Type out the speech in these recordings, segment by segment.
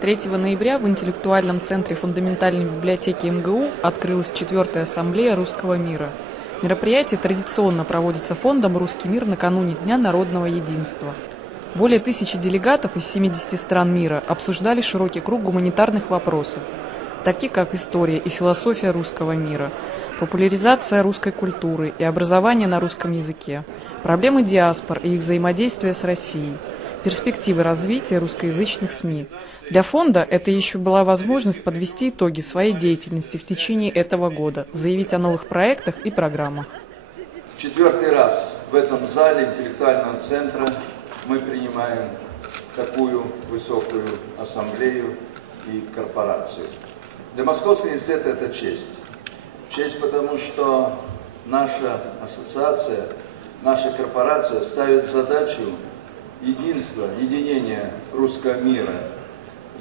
3 ноября в интеллектуальном центре фундаментальной библиотеки МГУ открылась 4-я ассамблея русского мира. Мероприятие традиционно проводится фондом «Русский мир» накануне Дня народного единства. Более 1000 делегатов из 70 стран мира обсуждали широкий круг гуманитарных вопросов, такие как история и философия русского мира, популяризация русской культуры и образование на русском языке, проблемы диаспор и их взаимодействия с Россией, перспективы развития русскоязычных СМИ. Для фонда это еще была возможность подвести итоги своей деятельности в течение этого года, заявить о новых проектах и программах. 4-й раз в этом зале интеллектуального центра мы принимаем такую высокую ассамблею и корпорацию. Для Московского университета это честь. Честь потому, что наша ассоциация, наша корпорация ставит задачу единства, единения русского мира,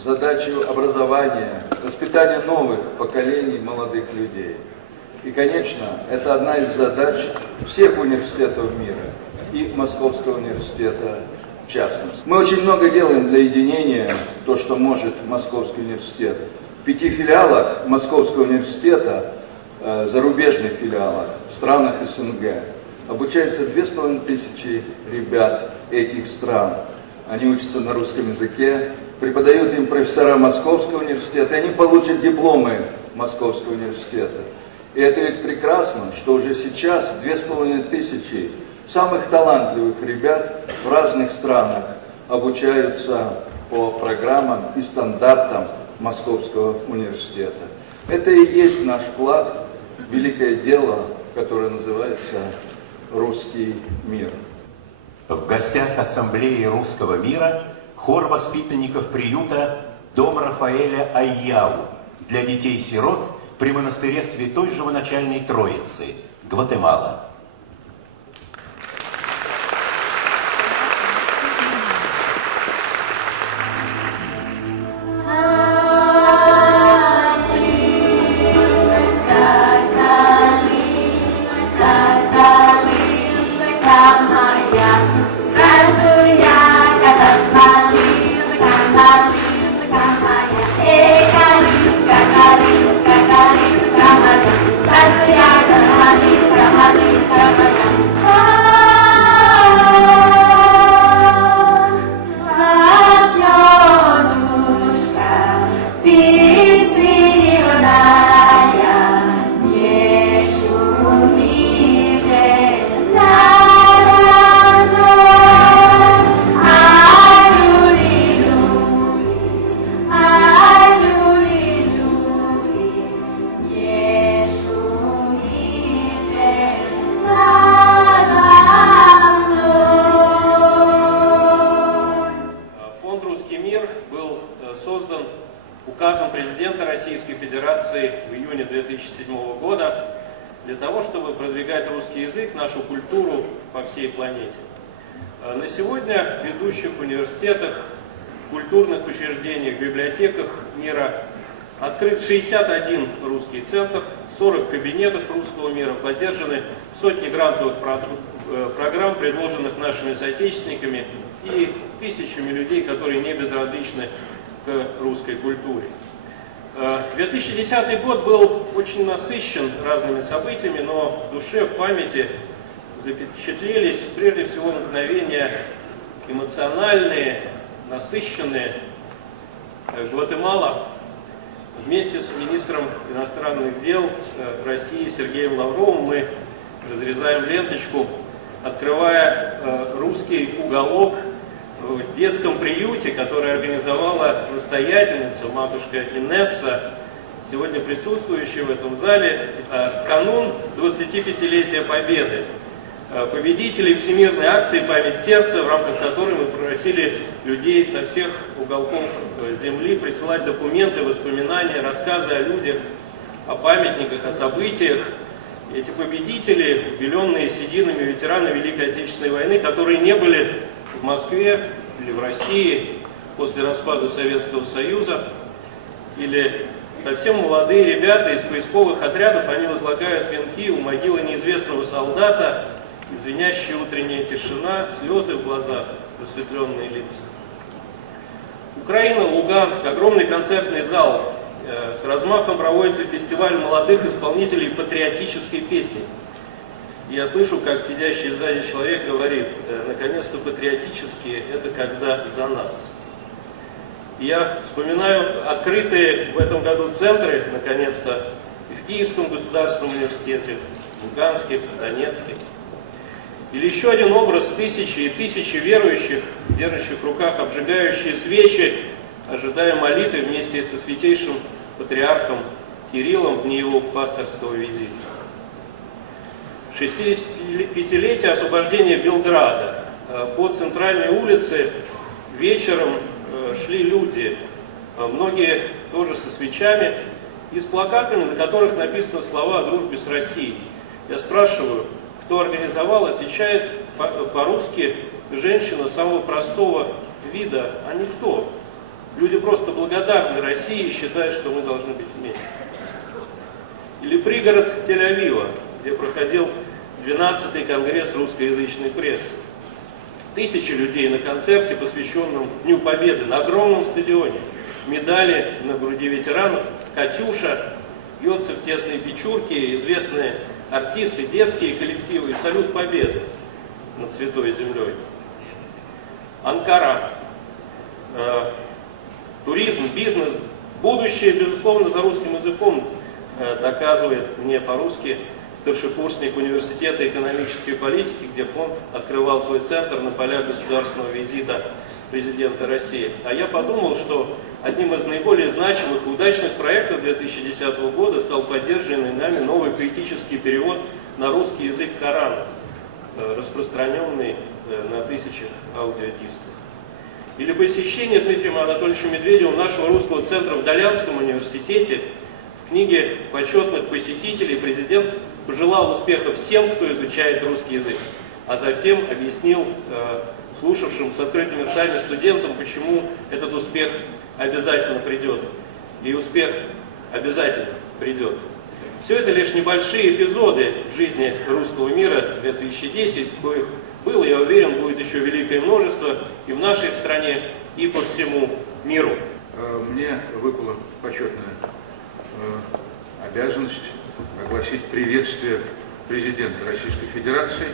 задачу образования, воспитания новых поколений молодых людей. И, конечно, это одна из задач всех университетов мира и Московского университета в частности. Мы очень много делаем для единения, то, что может Московский университет. В 5 филиалах Московского университета, зарубежных филиалах, в странах СНГ, обучается 2500 ребят этих стран. Они учатся на русском языке, преподают им профессора Московского университета, и они получат дипломы Московского университета. И это ведь прекрасно, что уже сейчас 2500 самых талантливых ребят в разных странах обучаются по программам и стандартам Московского университета. Это и есть наш вклад в великое дело, которое называется «Русский мир». В гостях Ассамблеи Русского мира хор воспитанников приюта «Дом Рафаэля Айяу» для детей-сирот при монастыре Святой Живоначальной Троицы, Гватемала. Указом президента Российской Федерации в июне 2007 года для того, чтобы продвигать русский язык, нашу культуру по всей планете. На сегодня в ведущих университетах, культурных учреждениях, библиотеках мира открыт 61 русский центр, 40 кабинетов русского мира, поддержаны сотни грантовых программ, предложенных нашими соотечественниками и тысячами людей, которые не безразличны к русской культуре. 2010 год был очень насыщен разными событиями, но в душе, в памяти запечатлелись прежде всего мгновения эмоциональные, насыщенные. Гватемала вместе с министром иностранных дел России Сергеем Лавровым мы разрезаем ленточку, открывая русский уголок в детском приюте, который организовала настоятельница, матушка Инесса, сегодня присутствующая в этом зале, канун 25-летия Победы. Победителей Всемирной акции «Память сердца», в рамках которой мы просили людей со всех уголков земли присылать документы, воспоминания, рассказы о людях, о памятниках, о событиях. Эти победители, убеленные сединами ветераны Великой Отечественной войны, которые не были в Москве или в России после распада Советского Союза, или совсем молодые ребята из поисковых отрядов, они возлагают венки у могилы неизвестного солдата, и звенящая утренняя тишина, слезы в глазах, просветленные лица. Украина, Луганск, огромный концертный зал. С размахом проводится фестиваль молодых исполнителей патриотической песни. Я слышу, как сидящий сзади человек говорит: наконец-то патриотические — это когда за нас. Я вспоминаю открытые в этом году центры, наконец-то, и в Киевском государственном университете, в Луганске, в Донецке. Или еще один образ: тысячи и тысячи верующих, держащих в руках обжигающие свечи, ожидая молитвы вместе со святейшим патриархом Кириллом в дни его пасторского визита. 65-летие освобождения Белграда. По центральной улице вечером шли люди, многие тоже со свечами и с плакатами, на которых написаны слова о дружбе с Россией. Я спрашиваю, кто организовал, отвечает по-русски женщина самого простого вида: а никто. Люди просто благодарны России и считают, что мы должны быть вместе. Или пригород Тель-Авива, где проходил 12-й конгресс русскоязычной прессы. Тысячи людей на концерте, посвященном Дню Победы, на огромном стадионе. Медали на груди ветеранов, «Катюша», бьется в тесные печурки, известные артисты, детские коллективы и салют Победы над Святой Землей. Анкара. Туризм, бизнес, будущее, безусловно, за русским языком, доказывает мне по-русски старшекурсник университета экономической политики, где фонд открывал свой центр на полях государственного визита президента России. А я подумал, что одним из наиболее значимых и удачных проектов 2010 года стал поддержанный нами новый поэтический перевод на русский язык Корана, распространенный на тысячах аудиодисков. Или посещение Дмитрием Анатольевичем Медведевым нашего русского центра в Долянском университете. В книге почетных посетителей президент пожелал успехов всем, кто изучает русский язык, а затем объяснил слушавшим с открытыми ртами студентам, почему этот успех обязательно придет. И успех обязательно придет. Все это лишь небольшие эпизоды в жизни русского мира 2010, коих было, я уверен, будет еще великое множество и в нашей стране, и по всему миру. Мне выпала почетная обязанность огласить приветствие президента Российской Федерации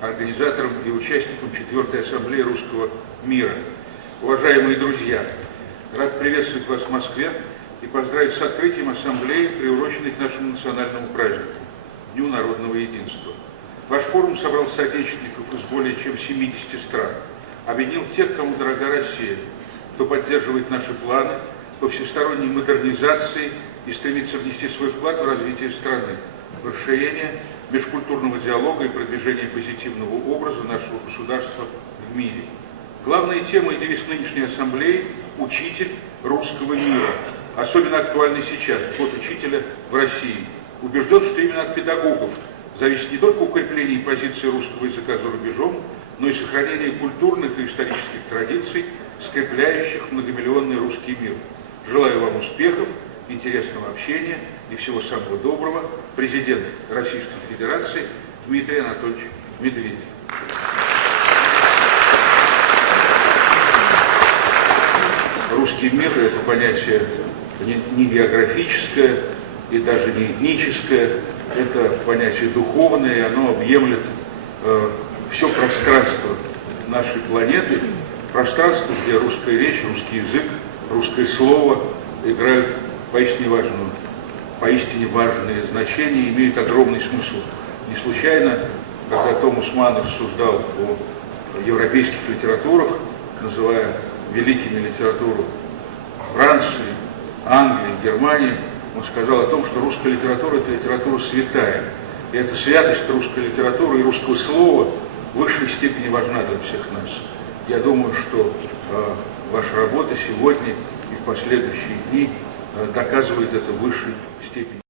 организаторам и участникам 4-й ассамблеи русского мира. Уважаемые друзья, рад приветствовать вас в Москве и поздравить с открытием ассамблеи, приуроченной к нашему национальному празднику, Дню народного единства. Ваш форум собрал соотечественников из более чем 70 стран, объединил тех, кому дорога Россия, кто поддерживает наши планы по всесторонней модернизации и стремится внести свой вклад в развитие страны, в расширение межкультурного диалога и продвижение позитивного образа нашего государства в мире. Главная тема и девиз нынешней ассамблеи – «Учитель русского мира», особенно актуальный сейчас, год учителя в России. Убежден, что именно от педагогов зависит не только укрепление позиции русского языка за рубежом, но и сохранение культурных и исторических традиций, скрепляющих многомиллионный русский мир. Желаю вам успехов, интересного общения и всего самого доброго. Президент Российской Федерации Дмитрий Анатольевич Медведев. Русский мир – это понятие не географическое и даже не этническое, это понятие духовное, и оно объемлет все пространство нашей планеты, пространство, где русская речь, русский язык, русское слово играют поистине важные значения, имеют огромный смысл. Не случайно, когда Томас Манн рассуждал о европейских литературах, называя великими литературу Франции, Англии, Германии, он сказал о том, что русская литература – это литература святая. И эта святость русской литературы и русского слова в высшей степени важна для всех нас. Я думаю, что ваша работа сегодня и в последующие дни доказывает это в высшей степени.